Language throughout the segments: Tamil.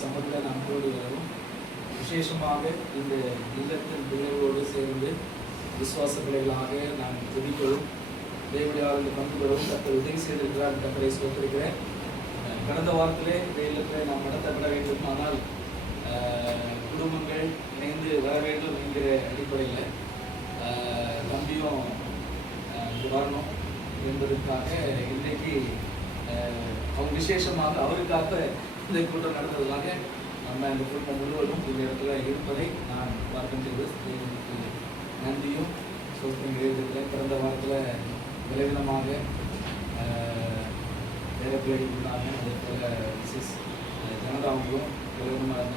சமூகத்தில் நாம் கூடி வரவும், விசேஷமாக இந்த இல்லத்தின் பிள்ளைகளோடு சேர்ந்து விசுவாச பிள்ளைகளாக நான் ஜெபிக்கவும் தேவடியாளர்கள் பங்கு பெறவும் கர்த்தர் உதவி செய்திருக்கிறார். கர்த்தரை ஸ்தோத்திரிக்கிறேன். கடந்த வாரத்திலே இந்த இல்லத்தை நாம் நடத்தப்பட வேண்டும், ஆனால் குடும்பங்கள் இணைந்து வர வேண்டும் என்கிற அடிப்படையில் தம்பியும் இங்கு வரணும் என்பதற்காக இன்றைக்கு அவங்க விசேஷமாக அவருக்காக இந்த கூட்டம் நடந்ததுக்காக நம்ம இந்த கூட்டம் முழுவதும் இந்த இடத்துல இருப்பதை நான் பார்க்கும் செய்து நன்றியும் சோத்திரம் எழுதியிருக்கிறேன். கடந்த வாரத்தில் விளைவிதமாக வேலைப்பிள்ளைகளுக்குள்ளாங்க, அதே போல் மிஸ்ஸஸ் ஜனதாவுக்கும்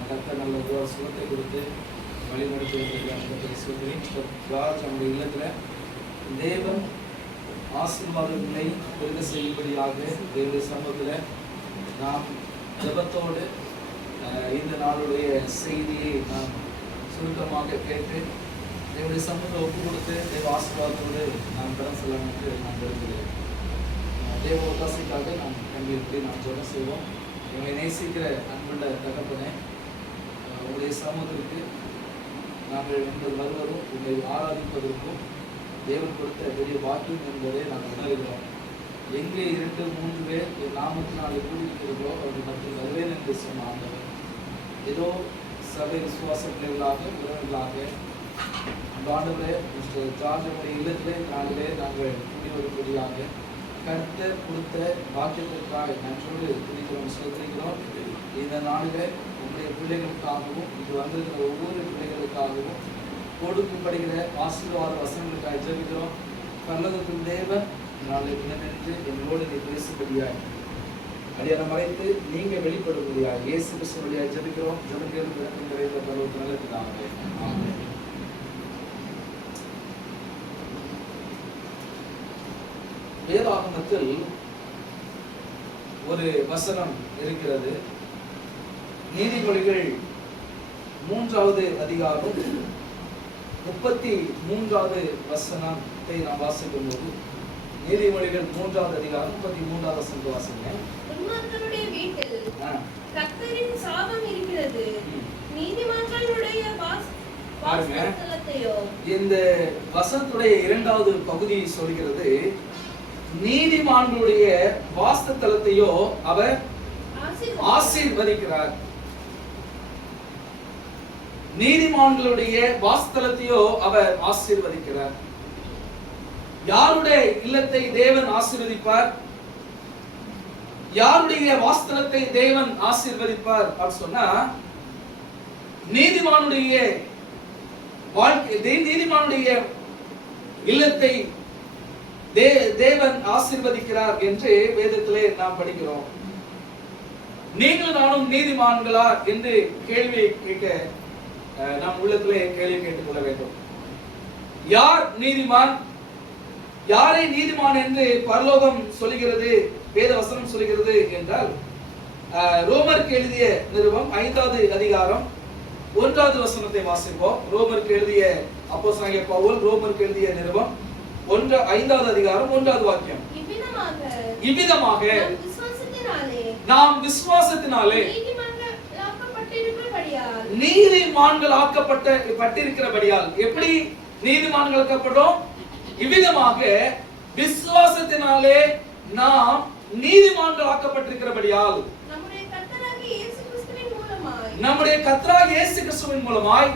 கர்த்தர் நல்ல ஒரு சுகத்தை கொடுத்து வழிநடத்தி ராஜ் நம்முடைய இல்லத்தில் தேவன் ஆசீர்வாதங்களை பெருக செய்யும்படியாக தேவனுடைய சமூகத்தில் நாம் ஜெபத்தோடு இந்த நாளுடைய செய்தியை நாம் சுருக்கமாக கேட்டு தேவனுடைய சமூகத்தை ஒப்பு கொடுத்து தேவ ஆசீர்வாதத்தோடு நாம் கடன் செல்லலாம் என்று நான் விரும்புகிறேன். தேவ உதாசிக்காக நாம் கண்டிப்பாக நாம் ஜெபம் செய்வோம். எங்களை நேசிக்கிற அன்புள்ள தகப்பனே, உங்களுடைய சமூகத்திற்கு நாங்கள் எங்கள் வருவதும் உங்களை ஆராதிப்பதற்கும் தேவன் கொடுத்த பெரிய வாக்கியம் என்பதை நாங்கள் உணர்கிறோம். எங்கே 2-3 பேர் என் நாமத்தினாலே கூடியிருக்கிறதோ அவர்கள் மத்தியில் வருவேன் என்று சொன்ன ஆண்டவர், ஏதோ சபை விசுவாச பிள்ளைகளாக உறவுகளாக அந்த ஆண்டவரே மிஸ்டர் ஜார்ஜனுடைய இல்லத்திலே நாங்களே நாங்கள் கூடி வரும்படியாக கர்த்தர் கொடுத்த வாக்கியத்திற்காக நன்றோடு துணிக்கிறோம், செலுத்துகிறோம். இந்த நாளிலே உங்களுடைய பிள்ளைகளுக்காகவும் இது வந்திருக்கிற ஒவ்வொரு பிள்ளைகளுக்காகவும் கொடுக்கப்படுகிற ஆசீர்வாத வசனங்களுக்காக ஜெபிக்கிறோம். பரலோகத்தின் தேவன் நாளை நின்று எங்களோடு நீ பேசும்படியாய் அடியான மறைத்து நீங்க வெளிப்படும்படியாய் இயேசு கிறிஸ்துவின் ஜெபிக்கிறோம். ஜெபங்கள் விளக்கம் நிறைந்த பரலோகத்தின் நல்ல பிதாவே, ஆமென். வேதாகமத்தில் ஒரு வசனம் இருக்கிறது. நீதிமொழிகள் 3வது அதிகாரம் 33வது வசனத்தை நாம் வாசிக்கும் போது, நீதிமொழிகள் 3வது அதிகாரம் 33வது வசனத்தை வாசிங்க. உன்மார்க்கனுடைய வீட்டில் கர்த்தரின் சாபம் இருக்கிறது, நீதிமான்களுடைய வாசஸ்தலத்தையோ. இந்த வசனத்துடைய 2வது பகுதி சொல்கிறது, நீதிமான்களுடைய வாசஸ்தலத்தையோ அவர் ஆசீர்வதிக்கிறார். நீதிமான்களுடைய வாசஸ்தலத்தையோ அவர் ஆசீர்வதிக்கிறார். யாருடைய இல்லத்தை தேவன் ஆசீர்வதிப்பார், யாருடைய வாசஸ்தலத்தை தேவன் ஆசீர்வதிப்பார் அப்படின்னு சொன்னா, நீதிமானுடைய வாழ்க்கை, நீதிமானுடைய இல்லத்தை தேவன் ஆசீர்வதிக்கிறார் என்று வேதத்திலே நாம் படிக்கிறோம். நீங்கள் நானும் நீதிமான்களா என்று கேள்வி கேட்க நாம் உள்ளத்திலே கேள்வி கேட்டுக்கொள்ள வேண்டும். யார் நீதிமான், யாரை நீதிமான் என்று பரலோகம் சொல்லுகிறது, வேத வசனம் சொல்லுகிறது என்றால், ரோமருக்கு எழுதிய நிருபம் 5வது அதிகாரம் 1வது வசனத்தை வாசிப்போம். ரோமருக்கு எழுதிய அப்போஸ்தலனாகிய பவுல் ரோமருக்கு எழுதிய நிருபம் 5வது அதிகாரம் 1வது வாக்கியம். இவ்விதமாக நாம் விசுவாசத்தினாலே நீதிமான்கள் ஆக்கப்பட்டிருக்கிறபடியால். எப்படி நீதிமான்கள் ஆக்கப்பட்டோம்? இவ்விதமாக விசுவாசத்தினாலே நாம் நீதிமான்கள் ஆக்கப்பட்டிருக்கிறபடியால், நம்முடைய கர்த்தராகிய இயேசு கிறிஸ்துவின் மூலமாய்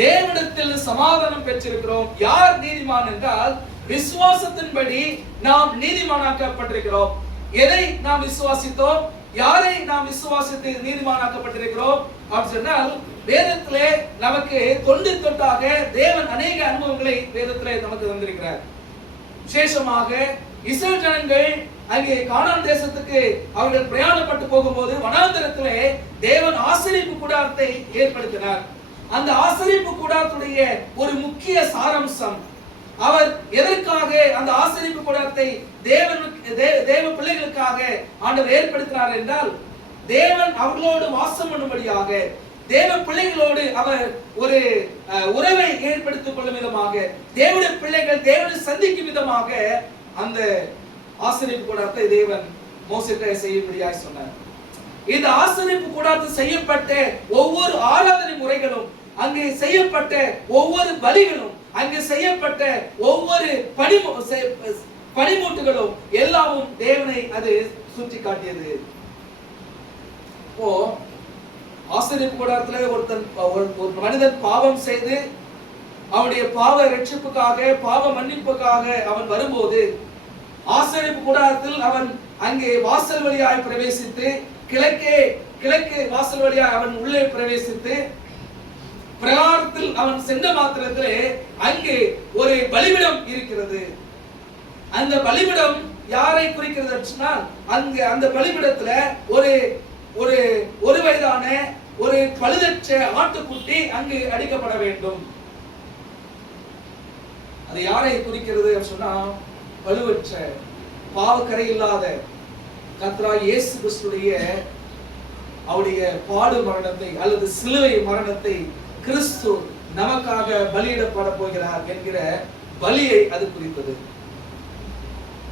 தேவனிடத்தில் சமாதானம் பெற்றிருக்கிறோம். யார் நீதிமான் என்றால், விசுவாசத்தின்படி நாம் நீதிமானாக்கப்பட்டிருக்கிறோம். எதை நாம் விசுவாசித்தோம், யாரை நாம் விசுவாசித்து நீதிமானாக்கப்பட்டிருக்கிறோம் அப்படின்னு சொன்னால், வேதத்திலே நமக்கு தொண்டு தொட்டாக தேவன் அநேக அனுபவங்களை வேதத்திலே நமக்கு தந்திருக்கிறார். விசேஷமாக இஸ்ரவேல் ஜனங்கள் அங்கே கானான் தேசத்துக்கு அவர்கள் பிரயாணப்பட்டு போகும்போது வனாந்தரத்திலே தேவன் ஆசரிப்பு கூடாரத்தை ஏற்படுத்தினார். அந்த ஆசரிப்பு கூடாரத்துடைய ஒரு முக்கிய சாராம்சம், அவர் எதற்காக அந்த ஆசரிப்பு கூடாரத்தை தேவ பிள்ளைகளுக்காக ஆண்டவர் ஏற்படுத்தினார் என்றால், தேவன் அவர்களோடு வாசம் பண்ணும்படியாக, தேவ பிள்ளைகளோடு அவர் ஒரு உறவை ஏற்படுத்திக் கொள்ளும் விதமாக, தேவனுடைய பிள்ளைகள் தேவனை சந்திக்கும் விதமாக அந்த ஆசரிப்பு கூடாரத்தை தேவன் மோசேக்கு செய்யும்படியாக சொன்னார். இந்த ஆசரிப்பு கூடாரத்தில் செய்யப்பட்ட ஒவ்வொரு ஆராதனை முறைகளும், அங்கே செய்யப்பட்ட ஒவ்வொரு பலிகளும், அங்கே செய்யப்பட்ட ஒவ்வொரு பனிமூட்டுகளும் எல்லாமும் தேவனை அது சுற்றி காட்டியது. இப்போ ஆசரிப்பு கூடாரத்துல ஒரு மனிதன் பாவம் செய்து அவனுடைய பாவ ரட்சிப்புக்காக, பாவ மன்னிப்புக்காக அவன் வரும்போது ஆசரிப்பு கூடாரத்தில் அவன் அங்கே வாசல் வழியாய் பிரவேசித்து, கிழக்கு வாசல் வழியாய் அவன் உள்ளே பிரவேசித்து, பிரகாரத்தில் அவன் சென்ற மாத்திரத்திலே அங்கே ஒரு பலிபீடம் இருக்கிறது. அந்த பலிபீடம் யாரை குறிக்கிறது? அங்கே அந்த பலிபீடத்துல ஒரு வயதான ஒரு பழுதற்ற ஆட்டுக்குட்டி அங்கு அடிக்கப்பட வேண்டும். அது யாரை குறிக்கிறது சொன்னா, பழுவற்ற பாவக்கரை இல்லாத கர்த்தராகிய இயேசு கிறிஸ்துடைய அவருடைய பாடு மரணத்தை அல்லது சிலுவை மரணத்தை கிறிஸ்து நமக்காக பலியிடப்பட போகிறார் என்கிற பலியை அது குறித்தது.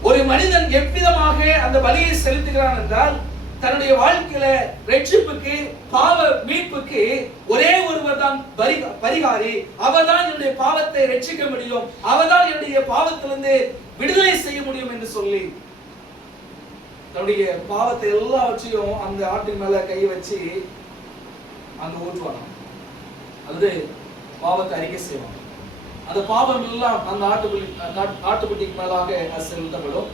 ஒரு மனிதன் எவ்விதமாக அந்த பலியை செலுத்துகிறான் என்றால், தன்னுடைய வாழ்க்கையில ரட்சிப்புக்கு, பாவ மீட்புக்கு ஒரே ஒருவர் தான் பரிகாரி. அவர்தான் என்னுடைய பாவத்தை ரட்சிக்க முடியும், அவர்தான் என்னுடைய பாவத்திலிருந்து விடுதலை செய்ய முடியும் என்று சொல்லி தன்னுடைய பாவத்தை எல்லாவற்றையும் அந்த ஆட்டின் மேல கை வச்சு அங்க ஊற்றுவாங்க, அல்லது பாவத்தை அறிக்கை செய்வாங்க. அந்த பாவம் எல்லாம் அந்த ஆட்டுக்குட்டிக்கு மேலாக செலுத்தப்படும்,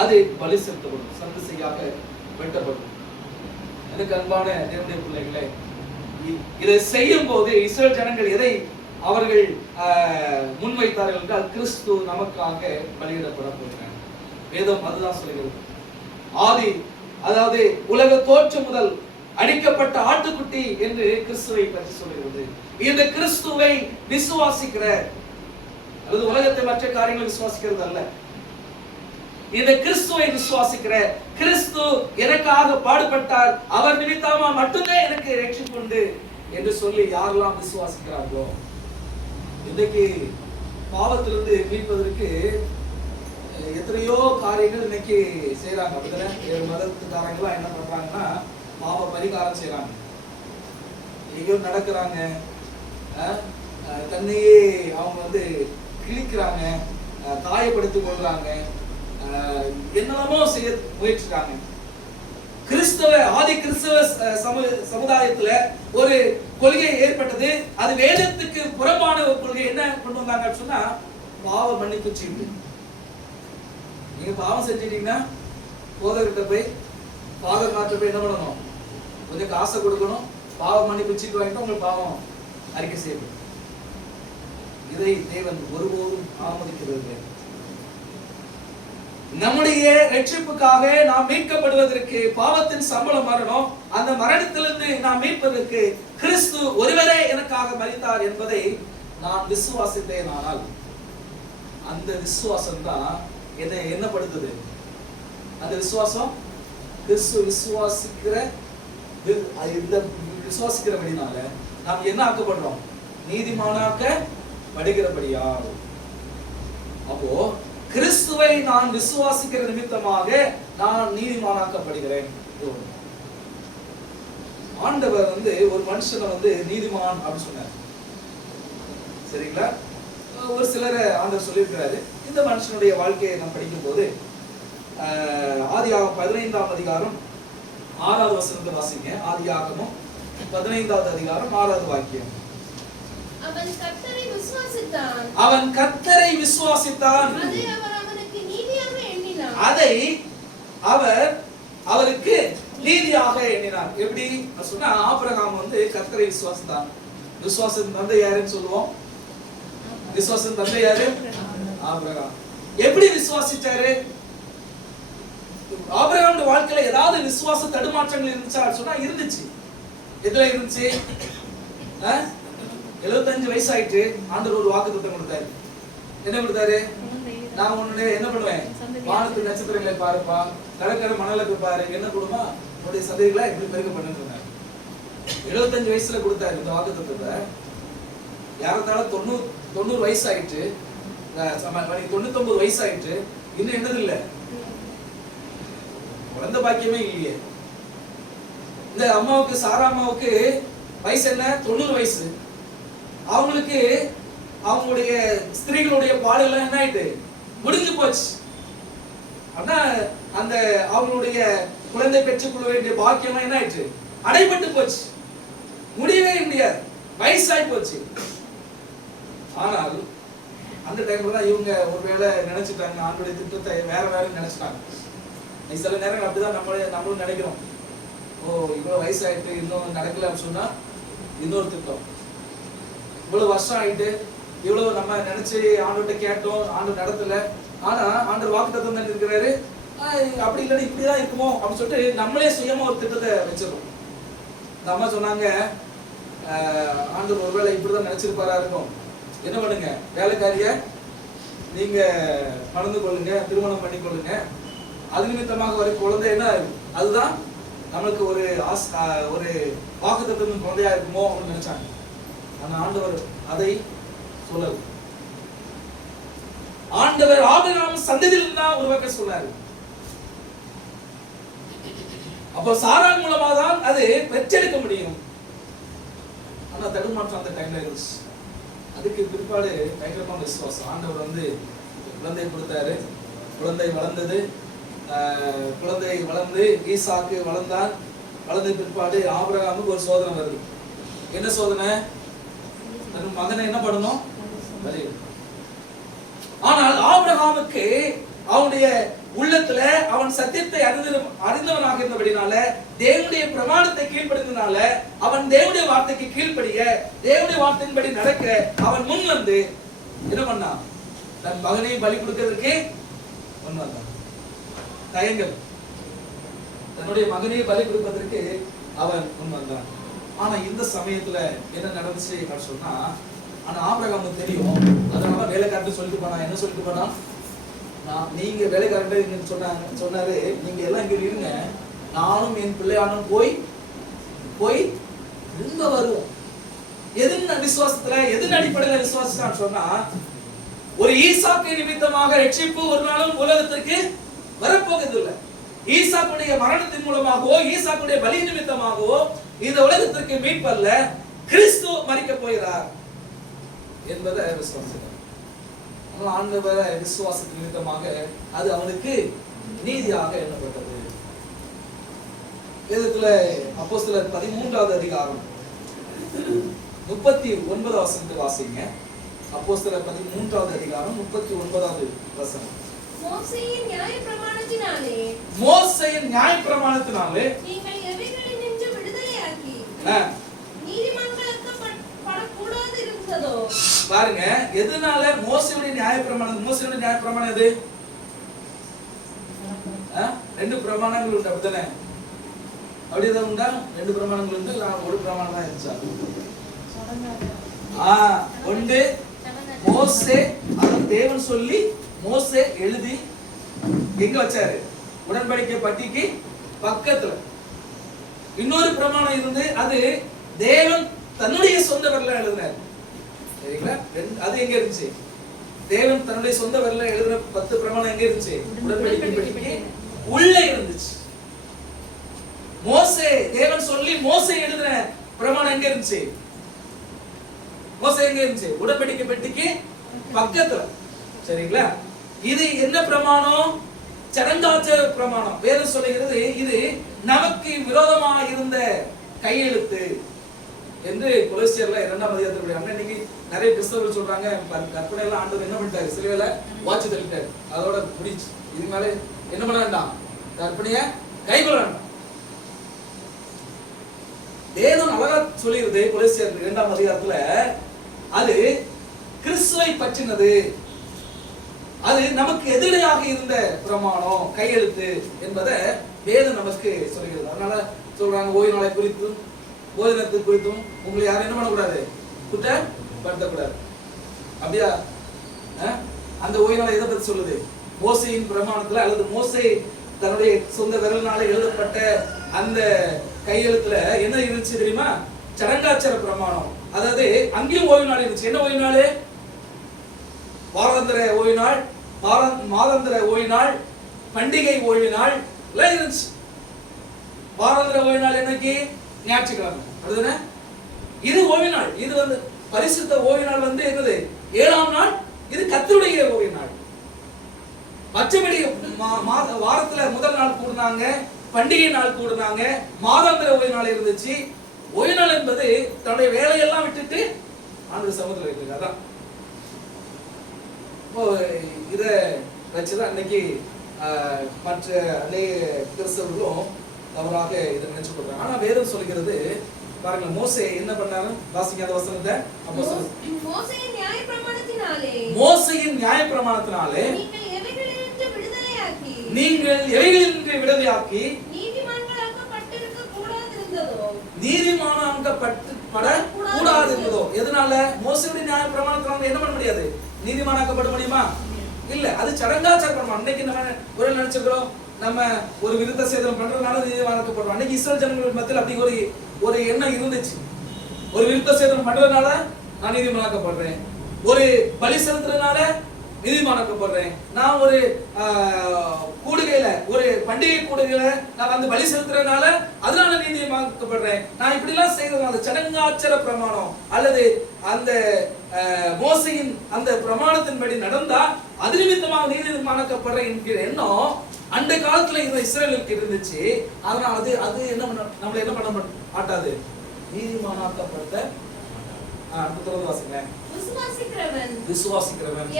அது பலி செலுத்தப்படும், சந்து செய்யாக வெட்டப்படும். எனக்கு அன்பான தேவனுடைய பிள்ளைகளே, இதை செய்யும் போது இஸ்ரவேல் ஜனங்கள் எதை அவர்கள் முன்வைத்தார்கள் என்றால், கிறிஸ்து நமக்காக பலியிடப்பட போகிறார். வேதம் அதுதான் சொல்கிறது. அதாவது உலக தோற்றம் முதல் அடிக்கப்பட்ட ஆட்டுக்குட்டி என்று கிறிஸ்துவை பற்றி சொல்கிறது. இந்த கிறிஸ்துவை விசுவாசிக்கிற, அல்லது உலகத்தை மற்ற காரியங்களை விசுவாசிக்கிறது அல்ல, இந்த கிறிஸ்துவை விசுவாசிக்கிற, கிறிஸ்து எனக்காக பாடுபட்டார், அவர் நிமித்தமா மட்டுமே எனக்கு ரட்சிப்பு உண்டு என்று சொல்லி யாரெல்லாம் விசுவாசிக்கிறார்களோ, இன்னைக்கு பாவத்திலிருந்து மீட்பதற்கு எத்தனையோ காரியங்கள் இன்னைக்கு செய்யறாங்க. அப்படிதானே? ஏழு மதத்துக்காரங்களாம் என்ன பண்றாங்கன்னா, பாவ பரிகாரம் செய்யறாங்க, எங்கேயோ நடக்கிறாங்க, தன்னையே அவங்க கிழிக்கிறாங்க, காயப்படுத்திக் கொள்றாங்க, என்னெல்லாமோ செய்ய முயற்சிக்கிறாங்க. ஆதி கிறிஸ்தவ சமுதாயத்துல ஒரு கொள்கை ஏற்பட்டது. அது வேதத்துக்கு புறம்பான ஒரு கொள்கை. என்ன கொண்டு வந்தாங்க சொன்னா, பாவ மன்னிப்பு சீட்டு. நீங்க பாவம் செஞ்சிட்டீங்கன்னா போதர்கிட்ட போய், ஃபாதர் மாற்ற போய் என்ன பண்ணணும், கொஞ்சம் காசை கொடுக்கணும், பாவ மன்னிப்பு சீட்டு வாங்கிட்டு உங்களுக்கு பாவம் அறிக்கை செய்யணும். இதை தேவன் ஒருபோதும் ஆமோதிக்கிறது. நம்முடைய ரட்சிப்புக்காக நாம் மீட்கப்படுவதற்கு பாவத்தின் சம்பளம் மரணம். அந்த மரணத்திலிருந்து நாம் மீட்பதற்கு கிறிஸ்து ஒருவரே எனக்காக மரித்தார் என்பதை நான் விசுவாசித்தேன். ஆனால் அந்த விசுவாசம் தான் என்னை என்னப்படுத்துது. அந்த விசுவாசம் கிறிஸ்து விசுவாசிக்கிறபடினால நாம் என்ன ஆக்கப்படுறோம்? நீதிமானாக்க படுகிறபடியால். அப்போ கிறிஸ்துவை நான் விசுவாசிக்கிற நிமித்தமாக நான் நீதிமானாக்கப்படுகிறேன். ஆண்டவர் ஒரு மனுஷனை நீதிமான் அப்படின்னு சொன்னார். சரிங்களா? ஒரு சிலரை ஆண்டவர் சொல்லியிருக்கிறாரு. இந்த மனுஷனுடைய வாழ்க்கையை நாம் படிக்கும் போது ஆதியாகமம் 15ஆம் அதிகாரம் 6வது வசனத்தை வாசிங்க. ஆதியாகமம் 15வது அதிகாரம் 6வது வாக்கியம். அவன் கர்த்தரை விசுவாசித்தான். அதை அவர் அவருக்கு நீதியாக எண்ணினார். எப்படி சொன்னா, ஆபிரகாம் கர்த்தரை விசுவாசித்தான். விசுவாசத்தின் தந்தை யாருன்னு சொல்லுவோம். விசுவாசத்தின் தந்தை யாரு? ஆபிரகாம். எப்படி விசுவாசிச்சாரு? ஆபிரகாமுடைய வாழ்க்கையில ஏதாவது விசுவாச தடுமாற்றங்கள் இருந்துச்சா சொன்னா இருந்துச்சு. எதுல இருந்துச்சு? 75 வயசு ஆயிட்டு ஆண்டவர் ஒரு வாக்குத்தத்தம் கொடுத்தாரு. என்ன கொடுத்தாரு? நான் உன்னுடைய என்ன பண்ணுவேன், வானத்து நட்சத்திரங்களை பாருப்பா, கடற்கரை மணலை பாரு, என்ன கொடுமா உன்னுடைய சந்ததிகளை எப்படி பெருக்க பண்ணுன்னு சொன்னார். 75 வயசுல கொடுத்தாரு இந்த வாக்குத்தத்தத்தை. யாரத்தால 90 வயசு ஆயிட்டு, 99 வயசு ஆயிட்டு, இன்னும் என்னது இல்ல, குழந்தை பாக்கியமே இல்லையே. இந்த அம்மாவுக்கு, சாரா அம்மாவுக்கு வயசு என்ன? 90 வயசு. அவங்களுக்கு அவங்களுடைய ஸ்திரீகளுடைய பாடெல்லாம் என்ன ஆயிட்டு? முடிஞ்சு போச்சு. ஆனா அந்த அவங்களுடைய குழந்தை பெற்றுக்கொள்ள வேண்டிய பாக்கியம் என்ன ஆயிடுச்சு? அடைபட்டு போச்சு. முடியவே முடியாது, வயசாகி போச்சு. ஆனால் அந்த டைம்ல தான் இவங்க ஒருவேளை நினைச்சிட்டாங்க, ஆண்டோடைய திட்டத்தை வேற வேற நினைச்சிட்டாங்க. சில நேரங்கள் அப்படிதான் நம்மளும் நினைக்கிறோம். ஓ, இவ்வளவு வயசாயிட்டு இன்னும் நடக்கல அப்படின்னு சொன்னா இன்னொரு திட்டம். இவ்வளவு வருஷம் ஆயிட்டு இவ்வளவு நம்ம நினைச்சு ஆண்டோட்ட கேட்டோம், ஆண்டு நடத்தல. ஆனா ஆண்டவர் வாக்குத்தத்தம் தான் இருக்கிறாரு, அப்படி இல்லைன்னா இப்படிதான் இருக்குமோ அப்படின்னு சொல்லிட்டு நம்மளே சுயமா ஒரு திட்டத்தை வச்சிருக்கோம். இந்த அம்மா சொன்னாங்க, ஆண்டவர் ஒருவேளை இப்படிதான் நினைச்சிருப்பாரா இருக்கும். என்ன பண்ணுங்க, வேலைக்காரிய நீங்க மணந்து கொள்ளுங்க, திருமணம் பண்ணி கொள்ளுங்க. அது நிமித்தமாக வரும் குழந்தை என்ன அதுதான் நம்மளுக்கு ஒரு வாக்குத்தத்தம் குழந்தையா இருக்குமோ அப்படின்னு நினைச்சாங்க. ஆனா ஆண்டவர் அதை சொல்லல. ஆண்டவர் ஆபிரகாம் சந்ததியில் தான் உருவாக்க சொன்னாரு. அப்போ சாரா மூலமா தான் அது பெற்றெடுக்க முடியும். ஆனா தடுமாற்றம் அந்த டைம்ல இருந்துச்சு. அதுக்கு பிற்பாடு பயங்கரமான விசுவாசம். ஆண்டவர் குழந்தை கொடுத்தாரு, குழந்தை வளர்ந்தது. குழந்தை வளர்ந்து ஈசாக்கு வளர்ந்தான். வளர்ந்த பிற்பாடு ஆபிரகாமுக்கு ஒரு சோதனை வருது. என்ன சோதனை? தன் மகனை என்ன பண்ணணும்? ஆனால் ஆபிரகாமுக்கு அவனுடைய உள்ளத்துல அவன் சத்தியத்தை அறிந்தவனாக இருந்தபடினால, தேவனுடைய பிரமாணத்தை கீழ்ப்படுத்தினால, அவன் தேவனுடைய வார்த்தைக்கு கீழ்ப்படிய, தேவனுடைய வார்த்தையின்படி நடக்க அவன் முன் வந்து என்ன பண்ணான்? தன் மகனை பலி கொடுக்கிறதுக்கு முன் வந்தான். தயங்கல், தன்னுடைய மகனை பலி கொடுப்பதற்கு அவன் முன் வந்தான். ஆனா இந்த சமயத்துல என்ன நடந்துச்சு அப்படின்னு சொன்னா, ஆனா ஆபிரகாமுக்கு தெரியும். அதனால வேலைக்காரன் சொல்லிட்டு போனா, என்ன சொல்லிட்டு போனா, நீங்க வேலைக்காரன் சொன்னாரு, நீங்க எல்லாம் இங்க இருங்க, நானும் என் பிள்ளையானும் போய் திரும்ப வருவோம். எதன் விசுவாசத்துல, எதன் அடிப்படையில விசுவாசம் சொன்னா, ஒரு ஈசாக்கு நிமித்தமாக ரட்சிப்பு ஒரு நாளும் உலகத்திற்கு வரப்போவதில்லை. ஈசாக்குடைய மரணத்தின் மூலமாகவோ, ஈசாக்குடைய பலி நிமித்தமாகவோ இந்த உலகத்திற்கு மீட்பல்ல, கிறிஸ்து மரிக்க போகிறார் என்பதை விசுவாசிக்கிறார். ஆண்டவர விசுவாசத்தின் நிமித்தமாக அது அவனுக்கு நீதியாக எண்ணப்பட்டது. வேதத்துல அப்போஸ்தலர் 13வது அதிகாரம் 39வது வசனத்தை வாசிங்க. அப்போஸ்தலர் 13வது அதிகாரம் 39வது வசனம். மோசேயின் நியாயப்பிரமாணத்தினாலே நீங்கள் எவைகளினின்று விடுதலையாக்கி நீதிமான்களுக்கு படக்கூடாது இருந்ததோ. பாருங்க, எதனால மோசேயுடைய நியாயப்பிரமாணம் எது? ரெண்டு பிரமாணங்கள் உண்டு, அப்படித்தானே? அப்படிதான் உண்டா? ரெண்டு பிரமாணங்கள் உண்டு. ஒரு பிரமாணம் தான் இருந்துச்சா? ஒன்று மோசே, அதாவது தேவன் சொல்லி மோசே எழுதி எங்க வச்சாரு? உடன்படிக்கை பட்டிக்கு பக்கத்துல. இன்னொரு பிரமாணம் இருந்து அது தேவன் தன்னுடைய சொந்த விரல்ல எழுதினார். சரிங்களா? அது எங்க இருந்துச்சு? தேவன் தன்னுடைய சொந்த விரல்ல எழுதின 10 பிரமாணம் எங்க இருந்துச்சு? உடன்படிக்கை பட்டிக்கு உள்ள இருந்துச்சு. மோசே, தேவன் சொல்லி மோசே எழுதின பிரமாணம் எங்க இருந்துச்சு? மோசே எங்க இருந்துச்சு? உடன்படிக்கை பெட்டிக்கு பக்கத்துல. சரிங்களா? இது என்ன பிரமாணம்? சடங்காச்சார பிரமாணம். வேதம் சொல்லுகிறது இது நமக்கு விரோதமாக இருந்த கையெழுத்து என்று கொலோசியர்ல 2ஆம் அதிகாரத்துல. இன்னைக்கு நிறைய கிறிஸ்தவர்கள் சொல்றாங்க, கற்பனை எல்லாம் ஆண்டவர் என்ன பண்ணிட்டாரு? சிலுவையில வாட்சி தள்ளிட்டாரு, அதோட முடிச்சு. இதுக்கு மேல என்ன பண்ண வேண்டாம், கற்பனைய கைகொள்ள வேண்டாம். வேதம் அழகா சொல்லுகிறது கொலோசியர் 2ஆம் அதிகாரத்துல, அது கிறிஸ்துவை பற்றினது, அது நமக்கு எதிராக இருந்த பிரமாணம், கையெழுத்து என்பதை வேதம் நமக்கு சொல்கிறது. அதனால சொல்றாங்க, ஓய்வு நாளை குறித்தும் போதனத்தை குறித்தும் உங்களை யாரும் என்ன பண்ணக்கூடாது? குற்றப்படுத்தக்கூடாது. அப்படியா? அந்த ஓய்வு நாளை எதை பத்தி சொல்லுது? மோசேயின் பிரமாணத்துல, அல்லது மோசே தன்னுடைய சொந்த விரல்னால எழுதப்பட்ட அந்த கையெழுத்துல என்ன இருந்துச்சு தெரியுமா? சடங்காச்சார பிரமாணம். அதாவது அங்கேயும் ஓய்வு நாள் இருந்துச்சு. என்ன ஓய்வு நாள்? வாராந்திர ஓய்வு நாள், மாதாந்திர ஓய்வு நாள், பண்டிகை ஓய்வு நாள் எல்லாம் இருந்துச்சு. வாராந்திர ஓய்வு நாள் என்னைக்கு? ஞாயிற்றுக்கிழமை. அதுதானே? இது ஓய்வு நாள். இது வந்து பரிசுத்த ஓய்வு நாள் வந்து என்னது? 7ஆம் நாள். இது கர்த்தருடைய ஓய்வு நாள். மற்றபடி வாரத்துல முதல் நாள் கூடுனாங்க, பண்டிகை நாள் கூடுனாங்க, மாதாந்திர ஓய்வு நாள் இருந்துச்சு. ஓய்வு நாள் என்பது தன்னுடைய வேலையெல்லாம் விட்டுட்டு ஆண்டவர் சமூகத்தில் இருக்கிறது. அதான் இப்போ இத வச்சுதான் இன்னைக்கு மற்ற அநேக கிறிஸ்தவர்களும் தவறாக இதை நினைச்சு கொள்றாங்க. ஆனா வேதம் சொல்கிறது பாருங்க, மோசே என்ன பண்ணாரு? வாசிங்க அந்த வசனத்தை. மோசேயின் நியாயப்பிரமாணத்தினாலே நீங்கள் எவைகளினின்று விடுதலையாக்கி நீதிமானாக்கப்பட்டிருந்ததோ. எதனால? மோசேயுடைய நியாயப்பிரமாணத்தினால என்ன பண்ண முடியாது? நீதிமானாக்கப்பட முடியுமா? இல்ல. அது சடங்காச்சார பிரமாணம். அன்னைக்கு நம்ம ஒரு நினைச்சிருக்கிறோம், நம்ம ஒரு விருத்த சேதனம் பண்றதுனால நீதிமானாக்கப்படுறோம். அன்னைக்கு இஸ்ரவேல் ஜனங்கள் மத்தியில் அப்படி ஒரு எண்ணம் இருந்துச்சு. ஒரு விருத்த சேதனம் பண்றதுனால நான் நீதிமானாக்கப்படுறேன், ஒரு பலி செலுத்துறதுனால நீதிமானாக்கப்படுறேன், நான் ஒரு கூடுகையில ஒரு பண்டிகை கூடுகையில நான் வந்து பலி செலுத்துறதுனால அதனால நீதிமானாக்கப்படுறேன். நான் இப்படி எல்லாம் செய்யறதுனால சடங்காச்சார பிரமாணம் அல்லது அந்த மோசையின் அந்த பிரமாணத்தின்படி நடந்தா அது நிமித்தமாக நீதிமானாக்கப்படுறேன் என்கிற எண்ணம் அந்த காலத்துல இந்த இஸ்ரவேலுக்கு இருந்துச்சு. அதனால அது என்ன நம்மள என்ன பண்ண மாட்டாது? நீதிமானாக்கப்பட்ட விசுவாசிக்கிறவன்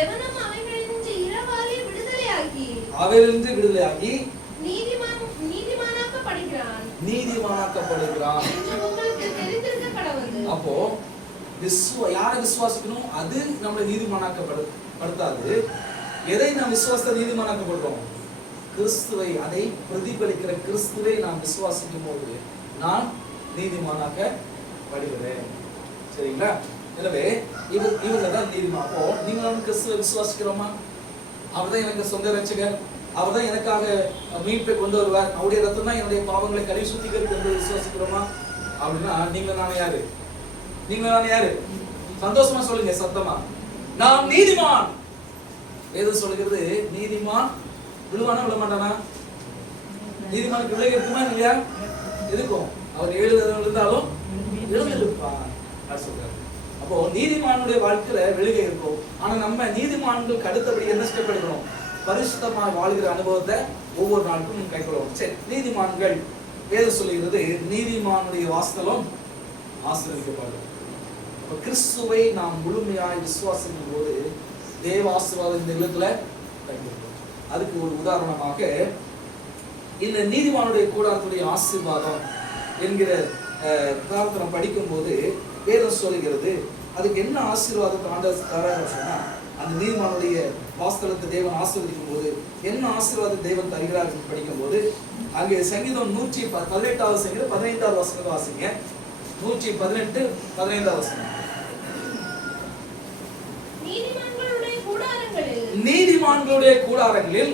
அவைகளிலிருந்து விடுதலையாகி நீதிமானாக்கப்படுகிறான். அப்போ யாரை விசுவாசிக்கணும்? அது நம்மளை நீதிமானாக்கப்படுத்தாது. எதை நாம் விசுவாசத்தை நீதிமானாக்கப்படுறோம்? கிறிஸ்துவை, அதை பிரதிபலிக்கிற கிறிஸ்துவை நாம் விசுவாசிக்கும் போது நான் நீதிமானாக்கப்படுகிறேன். சரிங்களா? எனவே இவங்க தான் நீதிமான். அப்போ நீங்களும் கிறிஸ்துவை விசுவாசிக்கிறோமா? அவர் தான் எனக்கு சொந்த ரட்சகர், அவர் தான் எனக்காக மீட்பை கொண்டு வருவார், அவருடைய ரத்தம் தான் என்னுடைய பாவங்களை கழுவி சுத்திகரிக்கும் என்று விசுவாசிக்கிறோமா? அப்படின்னா நீங்க நானே யாரு? நீங்க நானே யாரு? சந்தோஷமா சொல்லுங்க, சத்தமா. நான் நீதிமான். எது சொல்லுகிறது? நீதிமான் விழுவானா விழ மாட்டானா? நீதிமானுக்கு விலை இருக்குமா இல்லையா? இருக்கும். அவர் 7 இருந்தாலும் எழுந்திருப்பான் சொல்றாரு. அப்போ நீதிமானுடைய வாழ்க்கையில விழுகை இருக்கும். ஆனா நம்ம நீதிமான்களுக்கு அடுத்தபடி என்ன ஸ்டெப் எடுக்கிறோம்? பரிசுத்தமாக வாழ்கிற அனுபவத்தை ஒவ்வொரு நாளுக்கும் கைக்கொள்வோம். சரி, நீதிமான்கள் வேதம் சொல்லுகிறது நீதிமானுடைய வாசலும் ஆசீர்வதிக்கப்படும். கிறிஸ்துவை நாம் முழுமையாய் விசுவாசிக்கும் போது தேவ ஆசீர்வாதம் இந்த இல்லத்துல கைக்கொள்ளும். அதுக்கு ஒரு உதாரணமாக இந்த நீதிமானுடைய கூடாரத்துடைய ஆசீர்வாதம் என்கிற காலத்தை நம்ம படிக்கும் போது வேதம் சொல்லுகிறது அதுக்கு என்ன ஆசீர்வாதத்தை ஆண்டவர் தரார் சொன்னா, அந்த நீதிமானுடைய வாஸ்தலத்தை தேவன் ஆசீர்வதிக்கும் போது என்ன ஆசீர்வாதத்தை தேவன் தருகிறார் என்று படிக்கும் போது அங்கே சங்கீதம் 118வது சங்கீதம் 15வது வசனத்தை வாசிங்க. 118 15வது வசனம். நீதிமான்களுடைய கூடாரங்களில்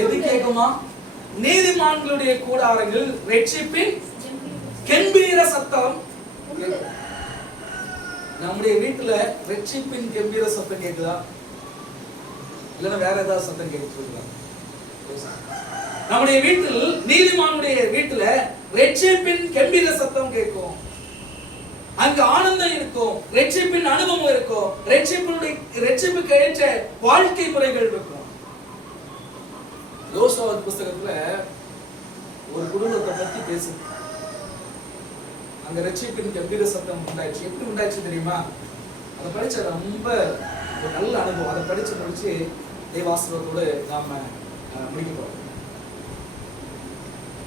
எது கேட்குமா? நீதிமான்களுடைய கூடாரங்கள் ரட்சிப்பின் கெம்பீர சத்தம். நம்முடைய வீட்டுல ரட்சிப்பின் கெம்பீர சத்தம் கேக்குதா? இல்லைன்னா வேற ஏதாவது சத்தம் கேட்குதா? நம்முடைய வீட்டில், நீதிமானுடைய வீட்டுல ரட்சிப்பின் கெம்பீர சத்தம் கேட்கும். அங்கு ஆனந்தம் இருக்கும், ரட்சிப்பின் அனுபவம் இருக்கும், ரட்சிப்புக்கு ஏற்ற வாழ்க்கை முறைகள் இருக்கும். யோசுவா புஸ்தகத்துல ஒரு குடும்பத்தை பத்தி பேசுது. அங்க ரட்சிப்பின் கம்பீர சத்தம் உண்டாயிடுச்சு. எப்படி உண்டாயிடுச்சு தெரியுமா? அதை படிச்ச ரொம்ப ஒரு நல்ல அனுபவம். அதை படிச்சு தேவாசிரத்தோடு நாம முடிக்க போறோம்.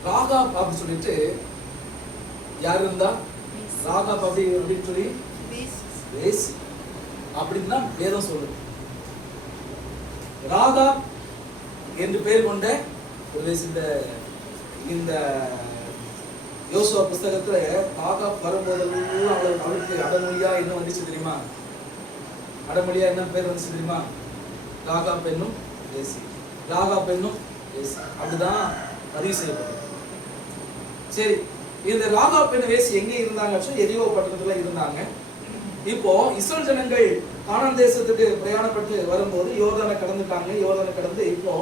ராகாப் அப்படின்னு சொல்லிட்டு யாரு இருந்தா? ராகாப் அப்படின்னு சொல்லி வேசி அப்படின்னு தான் வேதம் சொல்லுது. ராகாப் என்று பெயர் கொண்ட ஒரு வேசி. இந்த யோசுவா புஸ்தகத்துல ராகாப் வரும்போதெல்லாம் அவளுக்கு அடமொழியா என்ன வந்துச்சு தெரியுமா? அடமொழியா என்ன பேர் வந்துச்சு தெரியுமா? ராகாப் என்னும் வேசி. ராகாப் என்னும் வேசி அப்படிதான் பதிவு செய்யப்படும். சரி, இந்த ராகாப் என்னும் வேசி எங்க இருந்தாங்க? எரிகோ பட்டணத்துல இருந்தாங்க. இப்போ இஸ்ரவேல் ஜனங்கள் கானான் தேசத்துக்கு பிரயாணப்பட்டு வரும்போது யோர்தானை கடந்துட்டாங்க. யோர்தானை கடந்து இப்போ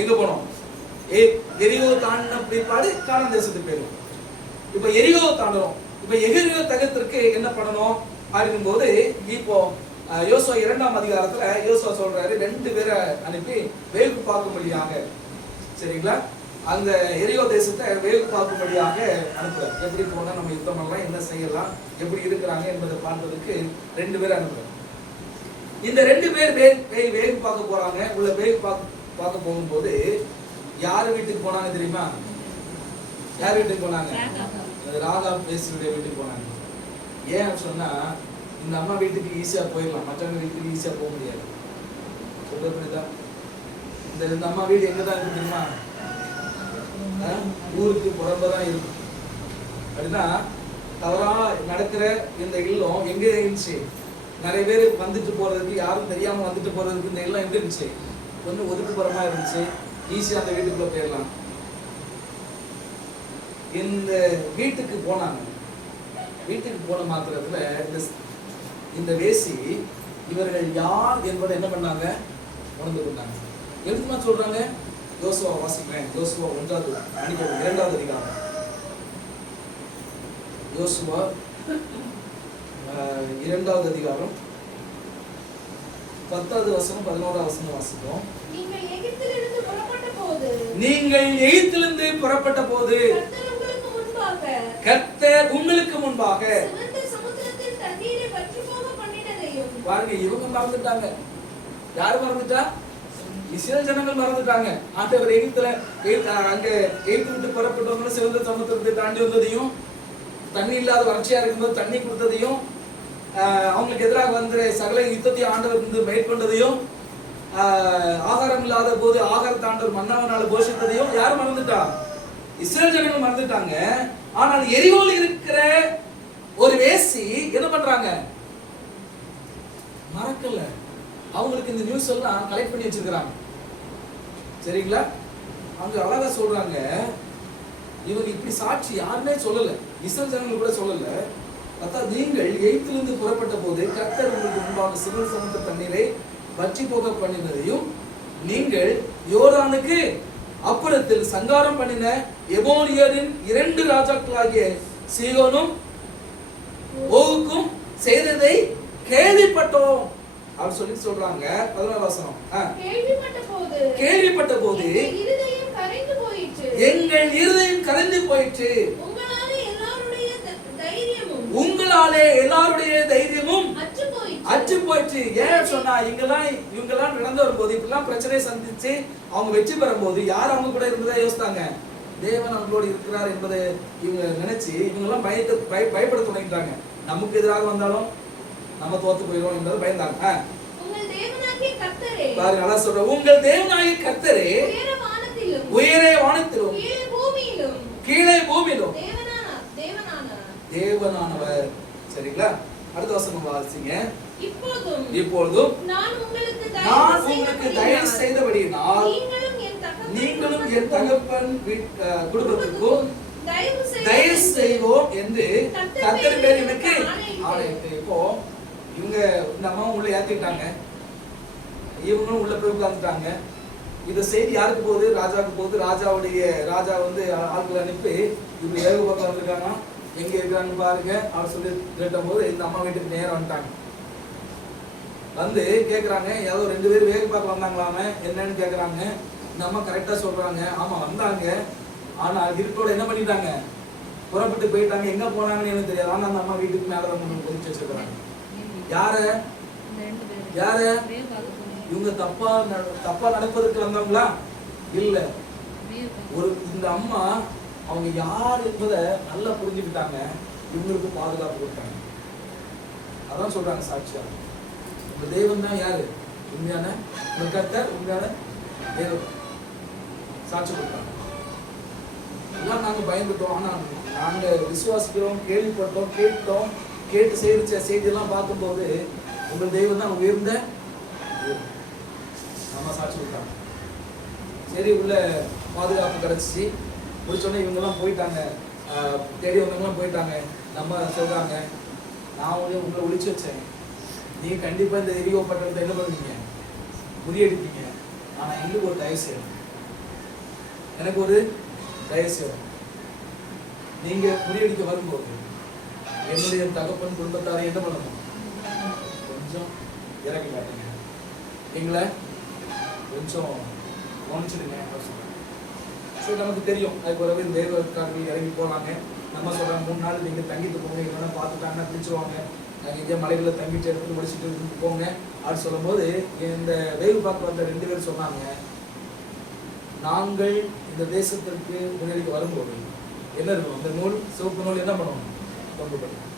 எங்க போனோம்? எரிகோ தாண்டின பிற்பாடு கானான் தேசத்துக்கு போயிடும். இப்ப எரிகோ தாண்டணும். இப்ப எரிகோ தகத்திற்கு என்ன பண்ணணும் அப்படிங்கும் போது இப்போ யோசுவா 2ஆம் அதிகாரத்துல யோசுவா சொல்றாரு 2 பேரை அனுப்பி வேகு பார்க்கும்படியாக, சரிங்களா, அந்த எரிகோ தேசத்தை வேகு பார்க்கும்படியாக அனுப்புறாரு. எப்படி போனா நம்ம யுத்தம் பண்ணலாம், என்ன செய்யலாம், எப்படி இருக்கிறாங்க என்பதை பார்ப்பதற்கு 2 பேரை அனுப்புறாரு. இந்த 2 பேர் வேகு பார்க்க போறாங்க. உள்ள வேகு பார்க்க போகும்போது யார் வீட்டுக்கு போனாங்க தெரியுமா? யார் வீட்டுக்கு போனாங்க? ராகாப் வேசியுடைய வீட்டுக்கு போனாங்க. ஏன் சொன்னா இந்த அம்மா வீட்டுக்கு ஈஸியா போயிடலாம், மற்றவங்க வீட்டுக்கு ஈஸியா போக முடியாது. சொல்றதுதான் இந்த அம்மா வீடு எங்கதான் இருக்கு தெரியுமா? ஊருக்கு புறம்பதான் இருக்கும். அப்படின்னா தவறா நடக்கிற இந்த இல்லம் எங்க இருந்துச்சு? நிறைய பேர் வந்துட்டு போறதுக்கு, யாரும் தெரியாம வந்துட்டு போறதுக்கு இந்த இல்லம் எங்க இருந்துச்சு? கொஞ்சம் ஒதுக்குப்புறமா இருந்துச்சு. ஈஸியா அந்த வீட்டுக்குள்ள போயிடலாம். இந்த வீட்டுக்கு போனாங்க. வீட்டுக்கு போன மாத்திரத்துல இந்த வேசி இவர்கள் யார் என்பதை என்ன பண்ணாங்க? உணர்ந்து கொண்டாங்க. எதுக்குமா சொல்றாங்க? யோசுவா வாசிக்கிறேன். யோசுவா 2ஆவது அதிகாரம். யோசுவா 2ஆவது அதிகாரம் 10வது வசனம் 11வது வசனம் வாசிக்கிறோம். நீங்கள் எகிப்திலிருந்து புறப்பட்ட போது கர்த்தர் உங்களுக்கு முன்பாக பாருங்க, இவங்க மறந்துட்டாங்க. யாரு மறந்துட்டா? இஸ்ரேல் ஜனங்கள் மறந்துட்டாங்க. ஆண்டவர் அங்க எகிப்து விட்டு புறப்பட்டவங்க சிவந்த சமுத்திரத்தை தாண்டி வந்ததையும், தண்ணி இல்லாத வறட்சியா இருக்கும்போது தண்ணி கொடுத்ததையும், அவங்களுக்கு எதிராக வந்து சகல யுத்தத்தையும் ஆண்டவர் இருந்து மேற்கொண்டதையும், ஆகாரம் இல்லாத போது ஆகாரத்தை ஆண்டவர் மன்னாவினால போஷித்ததையும் யார் மறந்துட்டா? இஸ்ரேல் ஜனங்கள் மறந்துட்டாங்க. ஆனால் எரிகோல் இருக்கிற ஒரு வேசி என்ன பண்றாங்க? மறக்கல. அவங்களுக்கு இந்த நியூஸ் எல்லாம் கலெக்ட் பண்ணி வச்சிருக்காங்க. சரிங்களா? அவங்க அழகா சொல்றாங்க, இவங்க இப்படி சாட்சி யாருமே சொல்லல, இஸ்ரேல் ஜனங்கள் கூட சொல்லல. அதான் நீங்கள் எகிப்திலிருந்து புறப்பட்ட போது கர்த்தர் உங்களுக்கு முன்பாக சிவந்த சமுத்திர தண்ணீரை வற்றி போக பண்ணினதையும், நீங்கள் யோர்தானுக்கு அப்புறத்தில் சங்காரம் பண்ணின எமோரியரின் 2 ராஜாக்களாகிய சீகோனும் ஓகுக்கும் செய்ததை கேள்விப்பட்டோம் அப்படின்னு சொல்லி சொல்றாங்க. 11வது வசனம். கேள்விப்பட்ட போது எங்கள் இருதயம் கரைந்து போயிற்று. உங்களாலே எல்லாருடைய தைரியமும் அற்று போயிற்று. ஏன் சொன்னா இவங்கெல்லாம் நடந்து வரும்போது, இப்பெல்லாம் பிரச்சனையை சந்திச்சு அவங்க வெற்றி பெறும்போது யார் அவங்க கூட இருந்ததா யோசித்தாங்க? தேவன் அவங்களோடு இருக்கிறார் என்பதை இவங்க நினைச்சு இவங்க எல்லாம் பயப்பட தொடங்கிட்டாங்க. நமக்கு எதிராக வந்தாலும் நம்ம தோத்து போயிடுவோம் என்பதை பயந்தாங்க. பாருங்க, நல்லா சொல்ற, உங்கள் தேவனாகிய கர்த்தரே உயரே வானத்திலும் கீழே பூமியிலும் தேவனானவர். சரிங்களா? அடுத்த வசனம் வாசிங்க. இப்பொழுதும் நான் உங்களுக்கு தயவு செய்தபடியினால் நீங்களும் என் தகப்பன் குடும்பத்திற்கும் தயவு செய்வோம் என்று கர்த்தர் பேர் எனக்கு ஆணையிட்டு. இப்போ இவங்க இந்த அம்மா உள்ள ஏத்திட்டாங்க, இவங்களும் உள்ள போய் உட்கார்ந்துட்டாங்க. இந்த செய்தி யாருக்கு போகுது? ராஜாவுக்கு போகுது. ராஜா வந்து ஆட்களை அனுப்பி இப்படி ஏக பக்கம் வந்திருக்காங்க, எங்க இருக்காங்க பாருங்க அவர் சொல்லி கேட்டும் போது இந்த அம்மா வீட்டுக்கு நேரம் வந்துட்டாங்க. வந்து கேட்கறாங்க, ஏதோ 2 பேர் வேக பார்க்க வந்தாங்களாமே, என்னன்னு கேட்கறாங்க. இந்த அம்மா கரெக்டா சொல்றாங்க, ஆமா வந்தாங்க, ஆனா இருட்டோட என்ன பண்ணிட்டாங்க? புறப்பட்டு போயிட்டாங்க. எங்க போனாங்கன்னு எனக்கு தெரியாது. ஆனா அந்த அம்மா வீட்டுக்கு மேலதான் பொறிச்சு வச்சிருக்காங்க. யார இவங்க தப்பா நடப்பதற்கு வந்தவங்களா? இல்ல, இந்த அம்மா அவங்க யார் என்பதை நல்லா புரிஞ்சுக்கிட்டாங்க. இவங்களுக்கு பாதுகாப்பு கொடுத்தாங்க. அதான் சொல்றாங்க சாட்சியா. உங்க தேவன் தான் யாரு? உண்மையான கர்த்தர், உண்மையான தேவன். சாட்சி கொடுத்தாங்க. எல்லாம் நாங்க பயந்துட்டோம், ஆனா நாங்க விசுவாசிக்கிறோம், கேள்விப்பட்டோம், கேட்டு செய்திச்ச செய்தியெல்லாம் பார்க்கும்போது உங்க தெய்வம் தான் உயர்ந்த நம்ம சாட்சி கொடுத்தாங்க. சரி, உள்ள பாதுகாப்பு கிடைச்சிச்சு. முடிச்சோடனே இவங்கெல்லாம் போயிட்டாங்க, தேடி வந்தவங்கலாம் போயிட்டாங்க. நம்ம சொல்றாங்க, நான் உங்களை ஒழிச்சு வச்சேன், நீங்க கண்டிப்பா இந்த எரிகோ பட்டணத்தை என்ன பண்ணுவீங்க? முறியடிப்பீங்க. ஆனா எங்களுக்கு ஒரு தயவு செய்யணும். எனக்கு ஒரு தயவுசெய்து நீங்க முறியடிக்க வரும்போது என்னுடைய தகப்பன் குடும்பத்தாரை என்ன பண்ணணும்? கொஞ்சம் இறங்கி காட்டுங்க, எங்களை கொஞ்சம் கவனிச்சிடுங்க. சரி, நமக்கு தெரியும் அதுக்கு ஒரு தேவக்காரர்கள் இறங்கி போனாங்க. நம்ம சொல்றாங்க 3 நாள் நீங்க தங்கிட்டு போங்க, எங்கன்னா பார்த்துட்டாங்கன்னா பிடிச்சிருவாங்க, நாங்கள் எங்கேயா மலைகளில் தங்கிட்டு எடுத்து முடிச்சுட்டு போங்க அப்படின்னு சொல்லும்போது இந்த வேவு பார்க்க வந்த 2 பேர் சொன்னாங்க, நாங்கள் இந்த தேசத்திற்கு முன்னேறி வரும்போது என்ன இருக்கணும்? இந்த நூல், சிவப்பு நூல் என்ன பண்ணணும்? கொண்டு போகணும்.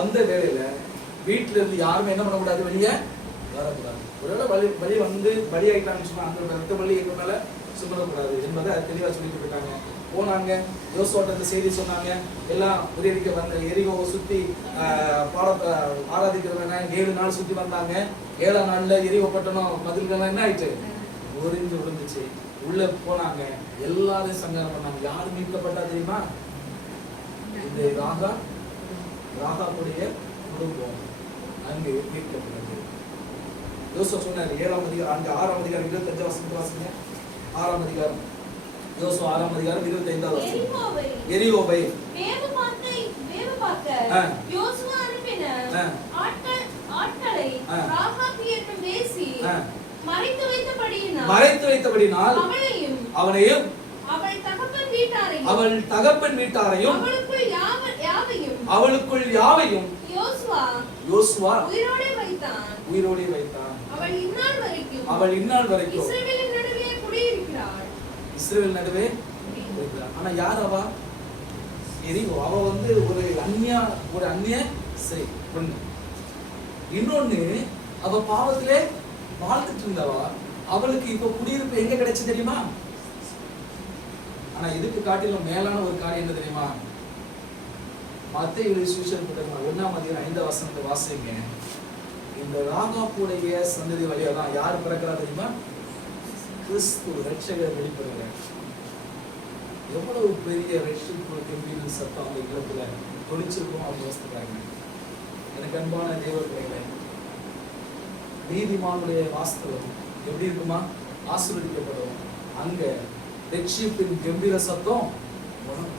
அந்த வேலையில வீட்டுல இருந்து யாருமே என்ன பண்ணக்கூடாது? வெளியே வரக்கூடாது. ஒருவேளை வழி வந்து பலி ஆயிட்டாங்கன்னு சொன்னா அந்த ரத்த பலி எங்க மேல சுமரக்கூடாது என்பதை தெளிவா சொல்லிட்டு போயிட்டாங்க. போனாங்க, யோசுவாட்ட இந்த செய்தி சொன்னாங்க. எல்லாம் முறியடிக்க வந்த எரிகோவை சுத்தி ஆராதிக்கிறவங்க 7 நாள் சுத்தி வந்தாங்க. 7ஆம் நாள்ல எரிகோ பட்டணம் மதில்கள் என்ன ஆயிட்டு? ஒரிஞ்சு விழுந்துச்சு. உள்ள போனாங்க, எல்லாரையும் சங்காரம் பண்ணாங்க. யாரு மீட்கப்பட்டா தெரியுமா? இந்த ராகாவுடைய குடும்பம் அங்கு மீட்கப்பட்டது. யோசுவா சொன்னார் 7ஆம் அதிகாரம், அங்க 6ஆம் அதிகாரம் 25 வசனத்தை வாசிங்க. 6ஆம் அதிகாரம், யோசுவா 6ஆம் அதிகாரம் 25வது வசனம். எரிகோவை வேவு பார்க்க யோசுவா அனுப்பின ஆட்களை ராகாப் என்னும் வேசி மறைத்து வைத்தபடியினால் அவனையும் அவள் தகப்பன் வீட்டாரையும் அவளுக்குள் யாவையும் யோசுவா உயிரோடே வைத்தான். அவள் இந்நாள் வரைக்கும் இஸ்ரவேல் நடுவே இருக்கிறார். ஆனா யார் அவ? எரிகோ. அவ வந்து ஒரு அந்நிய ஸ்திரீ பொண்ணு. இன்னொன்னு, அவ பாவத்திலே வாழ்ந்துட்டு இருந்தவா. அவளுக்கு இப்ப குடியிருப்பு எங்க கிடைச்சு தெரியுமா? ஆனா இதுக்கு காட்டிலும் மேலான ஒரு காரியம் என்ன தெரியுமா? மத்தேயு சுவிசேஷம் புத்தகம் 1ஆம் அதிகாரம் 5ஆம் வசனத்தை வாசிங்க. இந்த ராகாப்புடைய சந்ததி வழியா தான் யார் பிறக்கிறா தெரியுமா? கிறிஸ்து ரட்சகர் வெளிப்படுகிறார். எவ்வளவு பெரிய ரட்சிப்பு கம்பீர சத்தம் அந்த இல்லத்துல தொழிச்சிருக்கும் அவங்க யோசிக்கிறாங்க. எனக்கு அன்பான தேவ பிள்ளைகளே, நீதிமானுடைய வாஸ்தவம் எப்படி இருக்குமா? ஆசீர்வதிக்கப்படும். அங்க ரட்சிப்பின் கம்பீர சத்தம் முழங்கும்.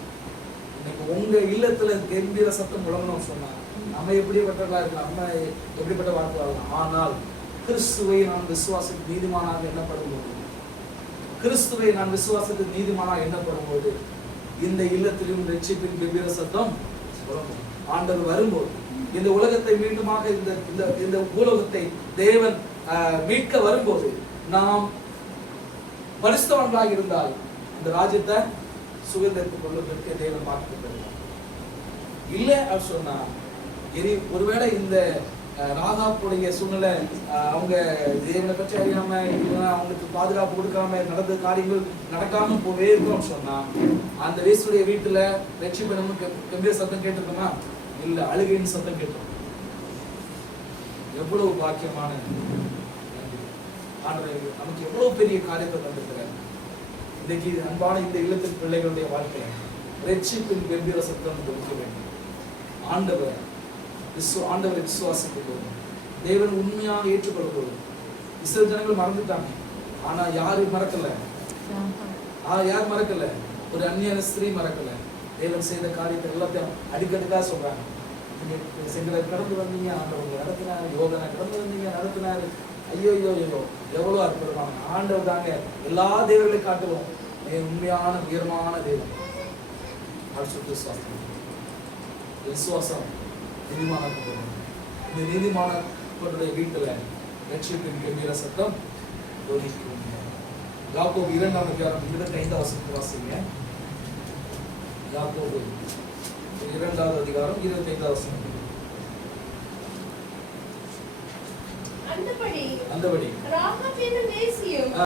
இன்னைக்கு உங்க இல்லத்துல கம்பீர சத்தம் முழங்கணும் சொன்னா நம்ம எப்படிப்பட்டவர்களா இருக்கலாம், நம்ம எப்படிப்பட்ட வாழ்க்கை வாழலாம். ஆனால் கிறிஸ்துவை நான் விசுவாசித்து நீதிமானாக எண்ணப்படும் போது, கிறிஸ்துவை நான் விசுவாசித்து நீதிமானாக எண்ணப்படும் போது இந்த இல்லத்திலும் ரட்சிப்பின் கம்பீர சத்தம் முழங்கும். ஆண்டவர் வரும்போது இந்த உலகத்தை மீண்டுமாக இந்த பூலோகத்தை தேவன் மீட்க வரும்போது நாம் பரிசுத்தவான்களாக இருந்தால் இந்த ராஜ்யத்தை சுதந்திரத்துக் கொள்வதற்கு தேவன் பார்த்துட்டு இல்லை அப்படின்னு சொன்னா ஒருவேளை இந்த ராகாப்புடைய சூழ்நிலை அவங்க தேவனை பற்றி அறியாம அவங்களுக்கு பாதுகாப்பு கொடுக்காம நடந்த காரியங்கள் நடக்காம போவே இருக்கோம் சொன்னா அந்த வேசுடைய வீட்டுல ரட்சிப்பு கம்பீர சத்தம் கேட்டிருக்கோமா? இல்ல, அழுகையின் சத்தம் கேட்டோம். எவ்வளவு பாக்கியமான ஆண்டவர் நமக்கு எவ்வளவு பெரிய காரியத்தை தந்திருக்கிறார். இன்னைக்கு அன்பான இந்த இல்லத்தின் பிள்ளைகளுடைய வாழ்க்கை ரட்சிப்பின் கம்பீர சத்தம் கொடுக்க வேண்டும். ஆண்டவரை விசுவாசிக்கும் போது தேவன் உண்மையாக ஏற்றுக்கொள்ளும் போது இஸ்ரவேல் ஜனங்கள் மறந்துட்டாங்க. ஆனா யாரு மறக்கல? யார் மறக்கல? ஒரு அந்நிய ஸ்திரீ மறக்கல. தேவன் செய்த காரியத்தை எல்லாத்தையும் அடிக்கடிக்காக சொல்றாங்க. நீங்க செங்கலை கடந்து வந்தீங்க, ஆண்டவர் நடத்தினாரு. யோகனை கடந்து வந்தீங்க, நடத்தினாரு. ஐயோ எவ்வளவு அற்புதமான ஆண்டவர் தாங்க. எல்லா தேவர்களையும் காட்டுவோம் உண்மையான உயர்மான தேவன். விசுவாசம் நீதிமானத்துக்கு இந்த நீதிமானத்துடைய வீட்டுல ரட்சிப்பின் கம்பீர சத்தம் ஒலிக்கும். யாக்கோபு 2ஆம் அதிகாரம் 25ஆம் வசனத்தை வாசிங்க. யாக்கோபு 2ஆவது அதிகாரம் 25ஆம் வசனம். அந்தபடி ராகாப் என்னும் வேசியும்